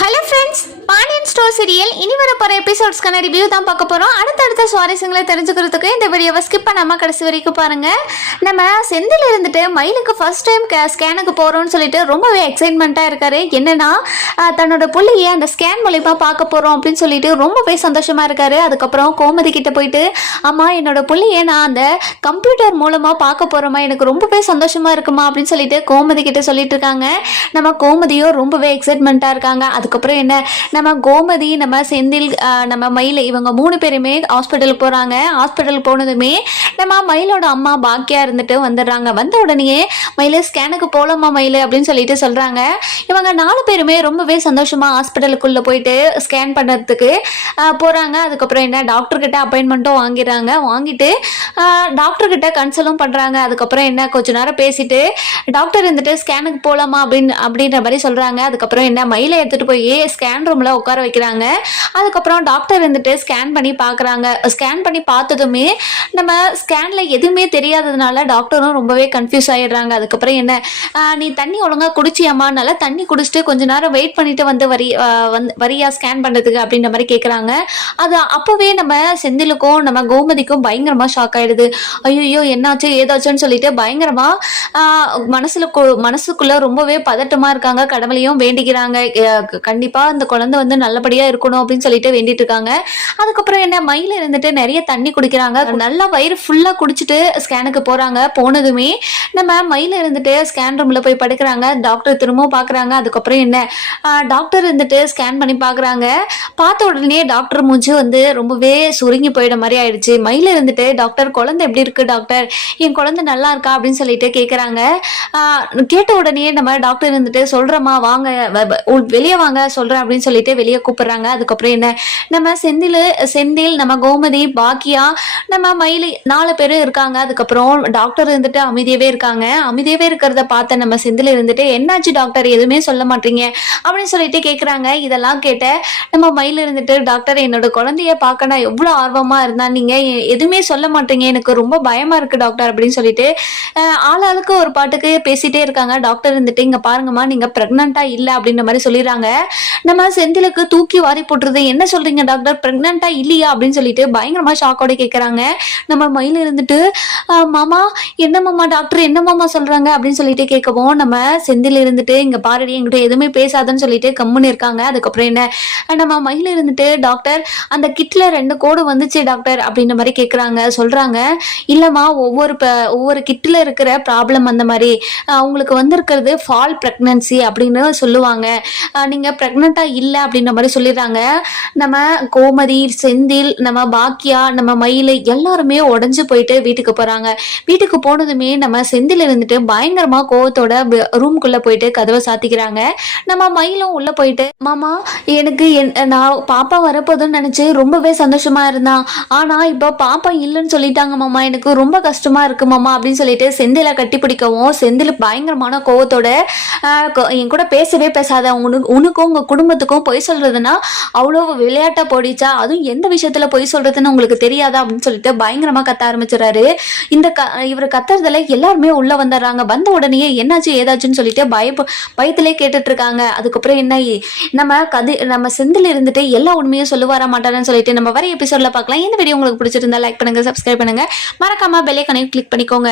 Hello friends Pandian store serial இனி வர போகிற எபிசோட்ஸ்க்கான ரிவ்யூ தான் பார்க்க போகிறோம் அடுத்தடுத்த சுவாரஸ்யங்களை தெரிஞ்சுக்கிறதுக்கு இந்த வீடியோவை ஸ்கிப் பண்ணாமல் கடைசி வரைக்கும் பாருங்கள் நம்ம செந்தில் இருந்துட்டு மயிலுக்கு ஃபர்ஸ்ட் டைம் ஸ்கேனுக்கு போகிறோம்னு சொல்லிட்டு ரொம்பவே எக்ஸைட்மெண்ட்டாக இருக்காரு. என்னன்னா தன்னோட பிள்ளையை அந்த ஸ்கேன் மூலிமா பார்க்க போகிறோம் அப்படின்னு சொல்லிட்டு ரொம்பவே சந்தோஷமாக இருக்காரு. அதுக்கப்புறம் கோமதி கிட்ட போயிட்டு அம்மா என்னோட பிள்ளையை நான் அந்த கம்ப்யூட்டர் மூலமாக பார்க்க போகிறோமா எனக்கு ரொம்பவே சந்தோஷமாக இருக்குமா? அப்படின்னு சொல்லிட்டு கோமதி கிட்ட சொல்லிட்டு இருக்காங்க. நம்ம கோமதியும் ரொம்பவே எக்ஸைட்மெண்ட்டாக இருக்காங்க. அதுக்கப்புறம் என்ன நம்ம கோ கோமதி நம்ம செந்தில் நம்ம மயில் இவங்க மூணு பேருமே ஹாஸ்பிட்டலுக்கு போகிறாங்க ஹாஸ்பிட்டலுக்கு போனதுமே நம்ம மயிலோட அம்மா பாக்கியா இருந்துட்டு வந்துடுறாங்க. வந்த உடனேயே மயில் ஸ்கேனுக்கு போகலாமா மயில்? அப்படின்னு சொல்லிட்டு சொல்கிறாங்க இவங்க நாலு பேருமே ரொம்பவே சந்தோஷமாக ஹாஸ்பிட்டலுக்குள்ளே போயிட்டு ஸ்கேன் பண்ணுறதுக்கு போகிறாங்க அதுக்கப்புறம் என்ன டாக்டர் கிட்ட அப்பாயின்மெண்ட்டும் வாங்கிடுறாங்க. வாங்கிட்டு டாக்டர் கிட்ட கன்சல்டும் பண்ணுறாங்க அதுக்கப்புறம் என்ன கொஞ்ச நேரம் பேசிட்டு டாக்டர் இருந்துட்டு ஸ்கேனுக்கு போகலாமா அப்படின்னு அப்படின்ற மாதிரி சொல்கிறாங்க அதுக்கப்புறம் என்ன மயிலை எடுத்துகிட்டு போய் ஸ்கேன் ரூமில் உட்கார வைக்கிறாங்க. அதுக்கப்புறம் டாக்டர் இருந்துட்டு ஸ்கேன் பண்ணி பார்க்குறாங்க. ஸ்கேன் பண்ணி பார்த்ததுமே நம்ம ஸ்கேனில் எதுவுமே தெரியாததுனால டாக்டரும் ரொம்பவே கன்ஃபியூஸ் ஆகிடுறாங்க அதுக்கப்புறம் என்ன? நீ தண்ணி ஒழுங்காக குடிச்சியாமா நல்லா தண்ணி குடிச்சிட்டு கொஞ்ச நேரம் வெயிட் பண்ணிட்டு வந்து வரி வந்து வரியா ஸ்கேன் பண்ணுறதுக்கு அப்படின்ற மாதிரி கேட்குறாங்க அது அப்போவே நம்ம செந்திலுக்கும் நம்ம கோமதிக்கும் பயங்கரமாக ஷாக் ஆகிடுது ஐயோ என்னாச்சு? ஏதாச்சுன்னு சொல்லிட்டு பயங்கரமாக மனசில் மனசுக்குள்ளே ரொம்பவே பதட்டமாக இருக்காங்க. கடவுளையும் வேண்டிக்கிறாங்க. கண்டிப்பாக க- அந்த குழந்தை வந்து நல்லபடியா இருக்கணும் அப்படின்னு சொல்லிட்டு வேண்டிட்டு இருக்காங்க. அதுக்கப்புறம் என்ன மயில இருந்துட்டு நிறைய தண்ணி குடிக்கிறாங்க. நல்லா வயிறு ஃபுல்லா குடிச்சிட்டு ஸ்கேனுக்கு போறாங்க. போனதுமே நம்ம மயில இருந்துட்டு ஸ்கேன் ரூம்ல போய் படுக்கிறாங்க. டாக்டர் திரும்பவும் பாக்குறாங்க. அதுக்கப்புறம் என்ன டாக்டர் இருந்துட்டு ஸ்கேன் பண்ணி பாக்குறாங்க. பார்த்த உடனே டாக்டர் மூஞ்சி வந்து ரொம்பவே சுருங்கி போயிட மாதிரி ஆயிடுச்சு. மயில இருந்துட்டு டாக்டர் குழந்தை எப்படி இருக்கு டாக்டர் என் குழந்தை நல்லா இருக்கா? அப்படின்னு சொல்லிட்டு கேட்குறாங்க கேட்ட உடனே நம்ம டாக்டர் இருந்துட்டு சொல்கிறோமா வாங்க வெளியே வாங்க சொல்கிறேன் அப்படின்னு சொல்லிட்டு வெளியே கூப்பிடுறாங்க. அதுக்கப்புறம் என்ன? நம்ம செந்தில் செந்தில் நம்ம கோமதி பாக்கியா நம்ம மயிலி நாலு பேரும் இருக்காங்க. அதுக்கப்புறம் டாக்டர் இருந்துட்டு அமைதியாவே இருக்காங்க. அமைதியாவே இருக்கிறத பார்த்த நம்ம செந்தில் இருந்துட்டு என்னாச்சு டாக்டர் எதுவுமே சொல்ல மாட்டீங்க. அப்படின்னு சொல்லிட்டு கேட்குறாங்க இதெல்லாம் கேட்ட நம்ம மயில் இருந்துட்டு டாக்டர் என்னோட குழந்தைய பார்க்க நான் எவ்வளோ ஆர்வமாக இருந்தா நீங்கள் எதுவுமே சொல்ல மாட்டீங்க. எனக்கு ரொம்ப பயமாக இருக்குது டாக்டர் அப்படின்னு சொல்லிட்டு ஆளாளுக்கு ஒரு பாட்டுக்கு பேசிட்டே இருக்காங்க. டாக்டர் இருந்துட்டு இங்கே பாருங்கம்மா நீங்கள் ப்ரெக்னெண்ட்டாக இல்லை. அப்படின்ற மாதிரி சொல்லிடுறாங்க. நம்ம செந்திலுக்கு தூக்கி வாரி போட்டுருது. என்ன சொல்கிறீங்க டாக்டர் ப்ரெக்னெண்ட்டாக இல்லையா? அப்படின்னு சொல்லிட்டு பயங்கரமாக ஷாக்கோட கேட்குறாங்க நம்ம மயில் இருந்துட்டு மாமா என்ன மாமா டாக்டர் என்ன மாமா சொல்கிறாங்க அப்படின்னு சொல்லிட்டு கேட்கவும் நம்ம செந்தில் இருந்துட்டு இங்கே பாருடி என்கிட்ட எதுவுமே பேசாதன்னு சொல்லிட்டு கம்முன்னு இருக்காங்க. அதுக்கப்புறம் என்ன? நம்ம மயில் இருந்துட்டு டாக்டர் அந்த கிட்ல ரெண்டு கோடு வந்துச்சு டாக்டர் அப்படின்ற மாதிரி கேட்குறாங்க சொல்கிறாங்க இல்லைம்மா ஒவ்வொரு ப ஒவ்வொரு கிட்டில் இருக்கிற ப்ராப்ளம் அந்த மாதிரி. அவங்களுக்கு உங்களுக்கு வந்திருக்கிறது ஃபால் ப்ரெக்னன்சி அப்படின்னு சொல்லுவாங்க. நீங்கள் ப்ரெக்னெண்ட்டாக இல்லை அப்படின்ற மாதிரி சொல்லிடுறாங்க. நம்ம கோமதி செந்தில் நம்ம பாக்கியா நம்ம மயில் எல்லாருமே உடஞ்சு போயிட்டு வீட்டுக்கு போகிறாங்க வீட்டுக்கு போனதுமே நம்ம செந்தில் இருந்துட்டு பயங்கரமாக கோவத்தோட ரூம்குள்ள போயிட்டு கதவை சாத்திக்கிறாங்க. நம்ம மயிலும் உள்ளே போயிட்டு மாமா எனக்கு என் நான் பாப்பா வரப்போதுன்னு நினச்சி ரொம்பவே சந்தோஷமா இருந்தான். ஆனால் இப்போ பாப்பா இல்லைன்னு சொல்லிட்டாங்க மாமா. எனக்கு ரொம்ப கஷ்டமா இருக்கு மாமா அப்படின்னு சொல்லிட்டு செந்தில கட்டி பிடிக்கவும் செந்தில் பயங்கரமான கோவத்தோட என் கூட பேசவே பேசாத. உனக்கு உனக்கும் உங்கள் குடும்பத்துக்கும் பொய் சொல்றதுன்னா அவ்வளோ விளையாட்டா போடிச்சா அதுவும் எந்த விஷயத்துல பொய் சொல்றதுன்னு உங்களுக்கு தெரியாதா அப்படின்னு சொல்லிட்டு பயங்கரமா கத்த ஆரம்பிச்சிடறாரு. இந்த க இவர் கத்துறதுல எல்லாருமே உள்ள வந்துடுறாங்க. வந்த உடனே என்னாச்சு ஏதாச்சுன்னு சொல்லிட்டு பய பயத்திலே கேட்டுட்டு இருக்காங்க அதுக்கப்புறம் என்ன நம்ம கதி நம்ம செந்தில் இருந்துட்டு எல்லா உண்மையும் வர மாட்டாருன்னு சொல்லிட்டு நம்ம வர எபிசோட்ல பார்க்கலாம். இந்த வீடியோ உங்களுக்கு பிடிச்சிருந்தா லைக் பண்ணுங்க சப்ஸ்கிரைப் பண்ணுங்க. மறக்காம பெல்லைக்கனையும் கிளிக் பண்ணிக்கோங்க.